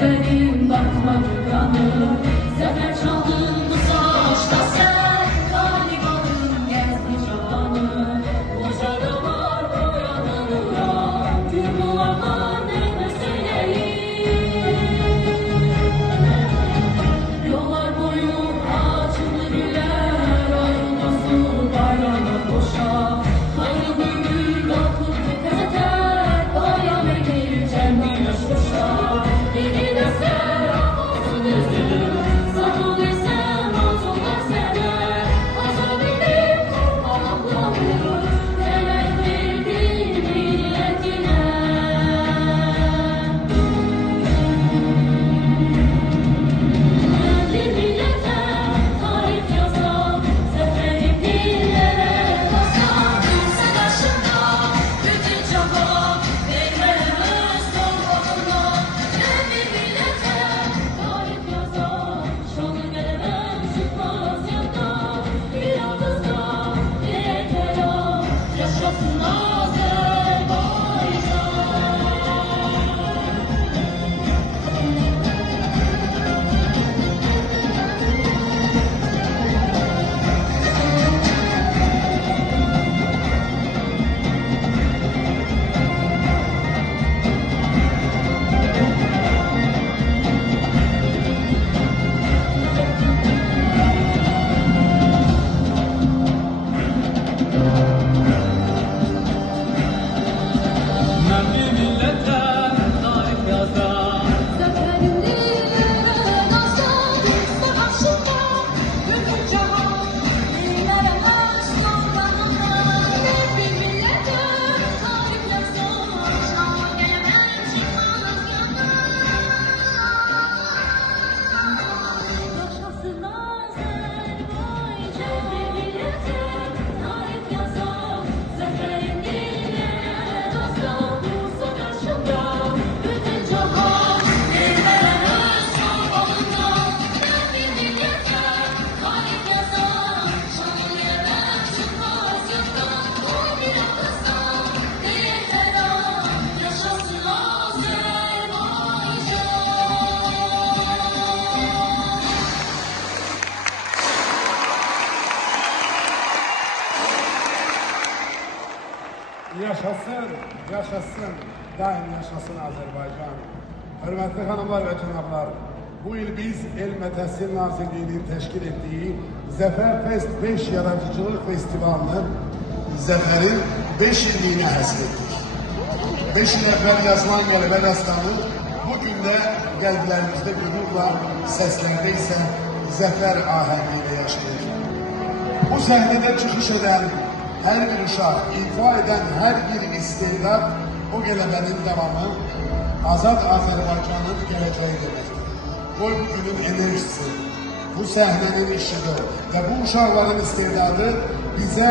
Sevdiklerim bakmadı kanım. Zafer çaldın bu savaşta sen. Galip aldın gezdi cahanı. Ocağılar boyananıra. Tüm bulanlar ne söyleyeyim. Yollar boyu açılır güler. Ayrılmasın bayrağına koşar. Hayır büyük aklını gazeter. Bayram eğilir cennine koşar. Yedi de sen olsun üzülür. Satıl desem atılır sever. Azabilim korkmamaklanır. Neler verdi milletine. Bir millete tarih yazan. Zeferi pillere basan. Savaşında bütün çaba vermez sorgularına. Bir millete tarih yazan. Şanlı gelemem çıkmaz yandan. Bir yıldızda bir kelam. Yaşasın Azerbaycan. Ben bir millete tarih yazar. Zaferin dillere nazan. Savaşında bütün cahan ilerlemez sorgularına. Bir millete tarih yazan. Şanlı gelemem çıkmaz yandan. Yaşasın Azerbaycan. Bir millete tarih yazan. Zaferin dillere nazan. Savaşında bütün cahan ilerlemez sorgularına. Bir millete tarih yazan. Şanlı gelemem çıkmaz yandan. O bir yıldızdan bir kelam. Yaşasın Azerbaycan. Yaşasın, yaşasın, daim yaşasın Azerbaycan. Hürmetli hanımlar ve cənablar, bu yıl biz Elm və Təhsil Nazirliyinin təşkil ettiği Zəfər Fest 5 Yaradıcılıq Festivalını Zəfərin 5 illiyine həsr ettik. 5 il əvvəl yazılan qələbə dastanı bugün də qəlblərimizdə gururla, səslərdə isə zəfər ahəngiyle yaşayır. Bu səhnədə çıxış edən her bir uşaq, ifa eden her bir istedad o qələbənin davamı, azad Azərbaycanın gələcəyi deməkdir. Qoy bu günün enerjisi, bu səhnenin işığı ve bu uşaqların istedadı bize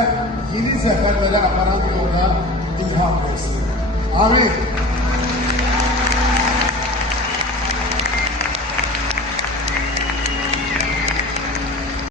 yeni zəfərlərə aparan yolda ilham versin. Amin.